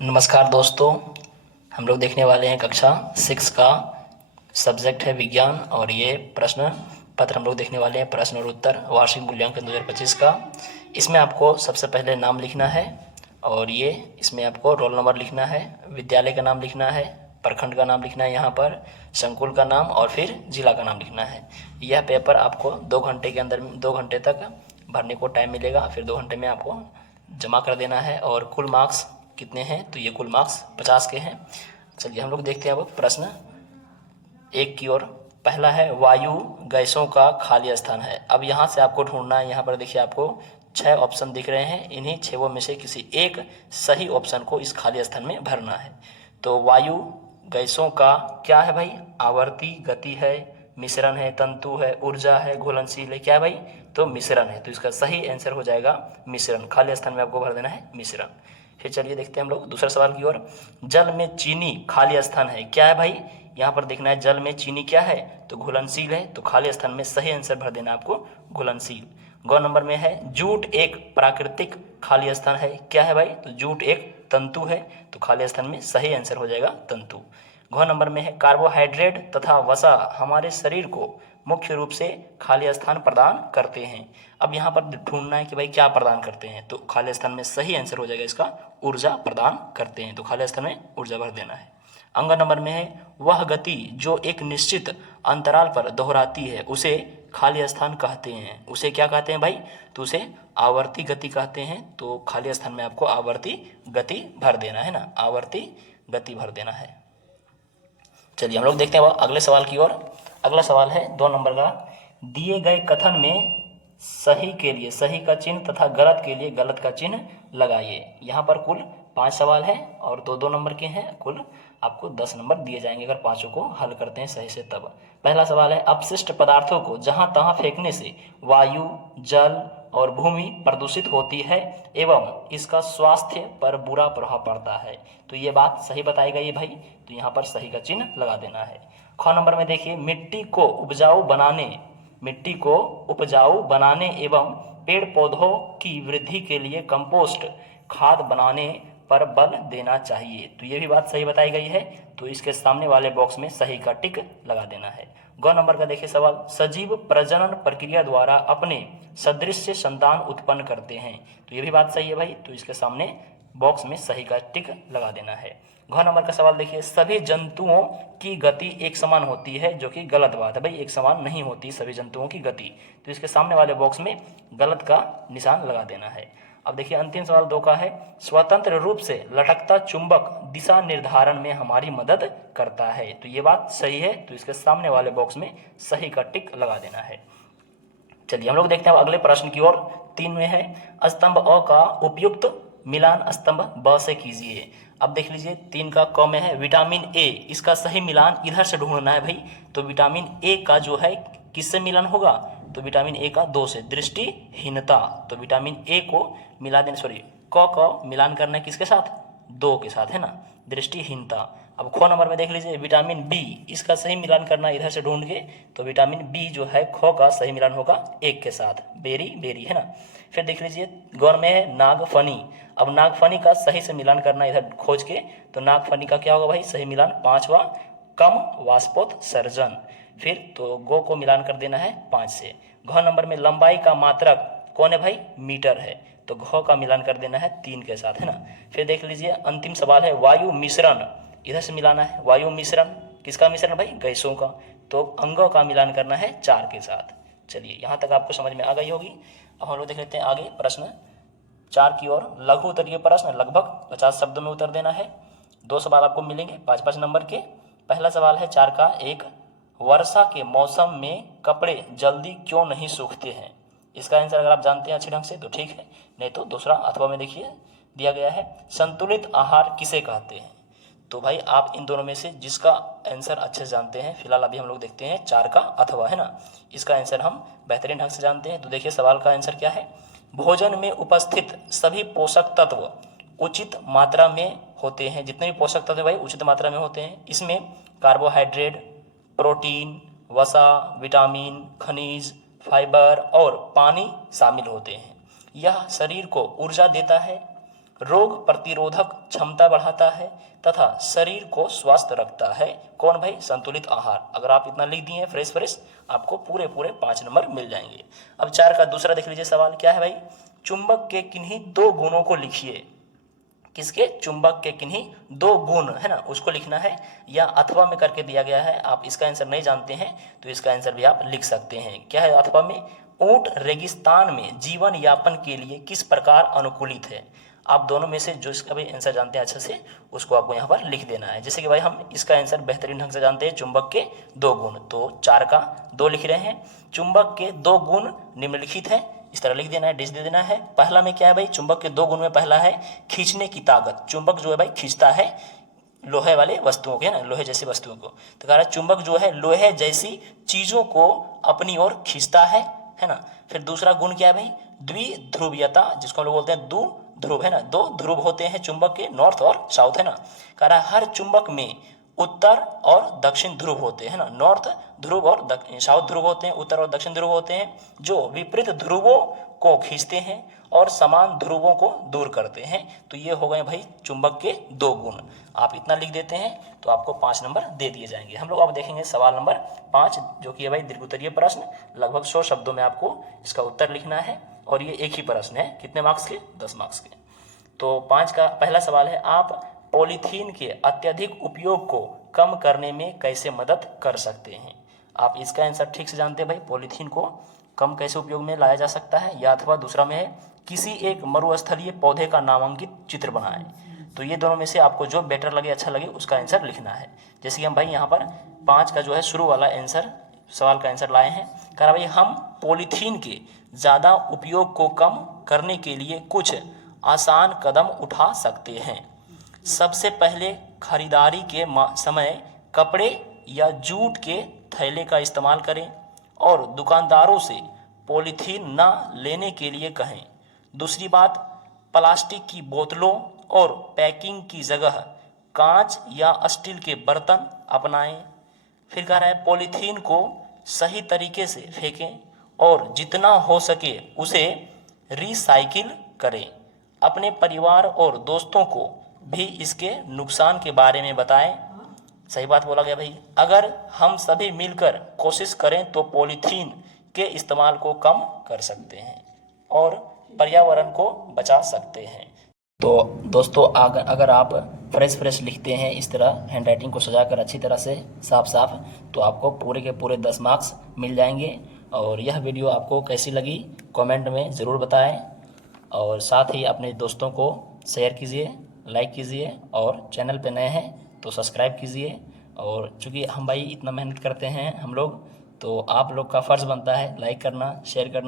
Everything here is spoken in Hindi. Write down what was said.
नमस्कार दोस्तों। हम लोग देखने वाले हैं कक्षा 6 का सब्जेक्ट है विज्ञान और ये प्रश्न पत्र हम लोग देखने वाले हैं, प्रश्न और उत्तर वार्षिक मूल्यांकन 2025 का। इसमें आपको सबसे पहले नाम लिखना है और ये इसमें आपको रोल नंबर लिखना है, विद्यालय का नाम लिखना है, प्रखंड का नाम लिखना है, यहाँ पर संकुल का नाम और फिर जिला का नाम लिखना है। यह पेपर आपको 2 घंटे के अंदर 2 घंटे तक भरने को टाइम मिलेगा, फिर 2 घंटे में आपको जमा कर देना है। और कुल मार्क्स कितने हैं? तो ये कुल मार्क्स 50 के हैं। चलिए हम लोग देखते हैं अब प्रश्न 1 की ओर। पहला है वायु गैसों का खाली स्थान है। अब यहाँ से आपको ढूंढना है। यहाँ पर देखिए आपको 6 ऑप्शन दिख रहे हैं, इन्हीं 6 में से किसी एक सही ऑप्शन को इस खाली स्थान में भरना है। तो वायु गैसों का क्या है भाई? आवर्ती गति है, मिश्रण है, तंतु है, ऊर्जा है, घुलनशील है। क्या है भाई? तो मिश्रण है। तो इसका सही आंसर हो जाएगा मिश्रण। खाली स्थान में आपको भर देना है मिश्रण। फिर चलिए देखते हैं हम लोग दूसरे सवाल की ओर। जल में चीनी खाली स्थान है। क्या है भाई? यहाँ पर देखना है जल में चीनी क्या है? तो घुलनशील है। तो खाली स्थान में सही आंसर भर देना आपको घुलनशील। गौ नंबर में है जूट एक प्राकृतिक खाली स्थान है। क्या है भाई? तो जूट एक तंतु है। तो खाली स्थान में सही आंसर हो जाएगा तंतु। घ नंबर में है कार्बोहाइड्रेट तथा वसा हमारे शरीर को मुख्य रूप से खाली स्थान प्रदान करते हैं। अब यहाँ पर ढूंढना है कि भाई क्या प्रदान करते हैं। तो खाली स्थान में सही आंसर हो जाएगा इसका ऊर्जा प्रदान करते हैं। तो खाली स्थान में ऊर्जा भर देना है। अंग नंबर में है वह गति जो एक निश्चित अंतराल पर दोहराती है उसे खाली स्थान कहते हैं। उसे क्या कहते हैं भाई? तो उसे आवर्ती गति कहते हैं। तो खाली स्थान में आपको आवर्ती गति भर देना है ना, आवर्ती गति भर देना है। चलिए हम लोग देखते हैं अगले सवाल की ओर। अगला सवाल है 2 नंबर का। दिए गए कथन में सही के लिए सही का चिन्ह तथा गलत के लिए गलत का चिन्ह लगाइए। यहाँ पर कुल 5 सवाल है और 2-2 नंबर के हैं। कुल आपको 10 नंबर दिए जाएंगे अगर पाँचों को हल करते हैं सही से तब। पहला सवाल है अपशिष्ट पदार्थों को जहाँ तहाँ फेंकने से वायु, जल और भूमि प्रदूषित होती है एवं इसका स्वास्थ्य पर बुरा प्रभाव पड़ता है। तो ये बात सही बताई गई है भाई। तो यहाँ पर सही का चिन्ह लगा देना है। ख नंबर में देखिए मिट्टी को उपजाऊ बनाने एवं पेड़ पौधों की वृद्धि के लिए कंपोस्ट खाद बनाने पर बल देना चाहिए। तो ये भी बात सही बताई गई है। तो इसके सामने वाले बॉक्स में सही का टिक लगा देना है। ग नंबर का देखिए सवाल सजीव प्रजनन प्रक्रिया द्वारा अपने सदृश संतान उत्पन्न करते हैं। तो ये भी बात सही है भाई। तो इसके सामने बॉक्स में सही का टिक लगा देना है। घ नंबर का सवाल देखिए सभी जंतुओं की गति एक समान होती है, जो कि गलत बात है भाई। एक समान नहीं होती सभी जंतुओं की गति। तो इसके सामने वाले बॉक्स में गलत का निशान लगा देना है। अब देखिए अंतिम सवाल 2 का है स्वतंत्र रूप से लटकता चुंबक दिशा निर्धारण में हमारी मदद करता है। तो ये बात सही है। तो इसके सामने वाले बॉक्स में सही का टिक लगा देना है। चलिए हम लोग देखते हैं अगले प्रश्न की ओर। 3 में है स्तंभ अ का उपयुक्त मिलान स्तंभ ब से कीजिए। अब देख लीजिए 3 का क में है विटामिन ए, इसका सही मिलान इधर से ढूंढना है भाई। तो विटामिन ए का जो है किससे मिलान होगा? तो विटामिन ए का 2 से, दृष्टिहीनता। तो विटामिन ए को मिला देना, सॉरी क का मिलान करना है किसके साथ? 2 के साथ है ना, दृष्टिहीनता। अब ख नंबर में देख लीजिए विटामिन बी, इसका सही मिलान करना इधर से ढूंढ के। तो विटामिन बी जो है ख का सही मिलान होगा 1 के साथ, बेरी बेरी है ना। फिर देख लीजिए गौर में है नागफनी। अब नागफनी का सही से मिलान करना इधर खोज के। तो नागफनी का क्या होगा भाई? सही मिलान 5वां कम वाष्पोत्सर्जन। फिर तो गो को मिलान कर देना है 5 से। घ नंबर में लंबाई का मात्रक कौन है भाई? मीटर है। तो घ का मिलान कर देना है 3 के साथ है ना। फिर देख लीजिए अंतिम सवाल है वायु मिश्रण, इधर से मिलाना है। वायु मिश्रण किसका मिश्रण भाई? गैसों का। तो अंगों का मिलान करना है 4 के साथ। चलिए यहाँ तक आपको समझ में आ गई होगी। अब हम लोग देख लेते हैं आगे प्रश्न 4 की ओर। लघु उत्तरीय प्रश्न लगभग 50 शब्दों में उत्तर देना है। 2 सवाल आपको मिलेंगे 5-5 नंबर के। पहला सवाल है 4 का 1, वर्षा के मौसम में कपड़े जल्दी क्यों नहीं सूखते हैं? इसका आंसर अगर आप जानते हैं अच्छे ढंग से तो ठीक है, नहीं तो दूसरा अथवा में देखिए दिया गया है संतुलित आहार किसे कहते हैं? तो भाई आप इन दोनों में से जिसका आंसर अच्छे से जानते हैं, फिलहाल अभी हम लोग देखते हैं 4 का अथवा है ना, इसका आंसर हम बेहतरीन ढंग से जानते हैं। तो देखिए सवाल का आंसर क्या है? भोजन में उपस्थित सभी पोषक तत्व उचित मात्रा में होते हैं। जितने भी पोषक तत्व भाई उचित मात्रा में होते हैं। इसमें कार्बोहाइड्रेट, प्रोटीन, वसा, विटामिन, खनिज, फाइबर और पानी शामिल होते हैं। यह शरीर को ऊर्जा देता है, रोग प्रतिरोधक क्षमता बढ़ाता है तथा शरीर को स्वस्थ रखता है। कौन भाई? संतुलित आहार। अगर आप इतना लिख दिए फ्रेश फ्रेश, आपको पूरे 5 नंबर मिल जाएंगे। अब 4 का दूसरा देख लीजिए सवाल क्या है भाई? चुंबक के किन्हीं 2 गुणों को लिखिए। किसके? चुंबक के किन्हीं 2 गुण, है ना, उसको लिखना है, या अथवा में करके दिया गया है। आप इसका आंसर नहीं जानते हैं तो इसका आंसर भी आप लिख सकते हैं। क्या है अथवा में? ऊंट रेगिस्तान में जीवन यापन के लिए किस प्रकार अनुकूलित है। आप दोनों में से जो इसका भी आंसर जानते हैं अच्छे से, उसको आपको यहाँ पर लिख देना है। जैसे कि भाई हम इसका आंसर बेहतरीन ढंग से जानते हैं, चुंबक के 2 गुण, तो 4 का 2 लिख रहे हैं। चुंबक के 2 गुण निम्नलिखित है, इस तरह लिख देना है, डिस दे देना है। पहला में क्या है भाई? चुंबक के 2 गुण में पहला है खींचने की ताकत। चुंबक जो है भाई खींचता है लोहे वाले वस्तुओं के, ना, लोहे जैसी वस्तुओं को। तो कह रहा है चुंबक जो है लोहे जैसी चीजों को अपनी ओर खींचता है ना। फिर दूसरा गुण क्या है भाई? द्विध्रुवीयता, जिसको हम लोग बोलते हैं दो ध्रुव, है ना। 2 ध्रुव होते हैं चुंबक के, नॉर्थ और साउथ, है ना। कह रहा है हर चुंबक में उत्तर और दक्षिण ध्रुव होते हैं ना। नॉर्थ ध्रुव और साउथ ध्रुव होते हैं, उत्तर और दक्षिण ध्रुव होते हैं, जो विपरीत ध्रुवों को खींचते हैं और समान ध्रुवों को दूर करते हैं। तो ये हो गए भाई चुंबक के 2 गुण। आप इतना लिख देते हैं तो आपको 5 नंबर दे दिए जाएंगे। हम लोग अब देखेंगे सवाल नंबर 5, जो कि है भाई दीर्घोत्तरीय प्रश्न। लगभग 100 शब्दों में आपको इसका उत्तर लिखना है, और ये एक ही प्रश्न है। कितने मार्क्स के? 10 मार्क्स के। तो 5 का पहला सवाल है, आप पॉलीथीन के अत्यधिक उपयोग को कम करने में कैसे मदद कर सकते हैं। आप इसका आंसर ठीक से जानते हैं भाई, पॉलीथीन को कम कैसे उपयोग में लाया जा सकता है, या अथवा दूसरा में है किसी एक मरुस्थलीय पौधे का नामांकित चित्र बनाएं। तो ये दोनों में से आपको जो बेटर लगे, अच्छा लगे, उसका आंसर लिखना है। जैसे कि हम भाई यहाँ पर 5 का जो है शुरू वाला आंसर, सवाल का आंसर लाए हैं। कह रहा भाई हम पॉलीथीन के ज़्यादा उपयोग को कम करने के लिए कुछ आसान कदम उठा सकते हैं। सबसे पहले खरीदारी के समय कपड़े या जूट के थैले का इस्तेमाल करें और दुकानदारों से पॉलीथीन न लेने के लिए कहें। दूसरी बात, प्लास्टिक की बोतलों और पैकिंग की जगह कांच या स्टील के बर्तन अपनाएं। फिर कह रहा है पॉलीथीन को सही तरीके से फेंकें और जितना हो सके उसे रिसाइकिल करें। अपने परिवार और दोस्तों को भी इसके नुकसान के बारे में बताएं। सही बात बोला गया भाई। अगर हम सभी मिलकर कोशिश करें तो पॉलीथीन के इस्तेमाल को कम कर सकते हैं और पर्यावरण को बचा सकते हैं। तो दोस्तों, अगर आप फ्रेश लिखते हैं इस तरह, हैंडराइटिंग को सजाकर अच्छी तरह से साफ, तो आपको पूरे के पूरे 10 मार्क्स मिल जाएंगे। और यह वीडियो आपको कैसी लगी कमेंट में ज़रूर बताएं, और साथ ही अपने दोस्तों को शेयर कीजिए, लाइक कीजिए, और चैनल पे नए हैं तो सब्सक्राइब कीजिए। और चूँकि हम भाई इतना मेहनत करते हैं हम लोग, तो आप लोग का फ़र्ज़ बनता है लाइक करना, शेयर करना।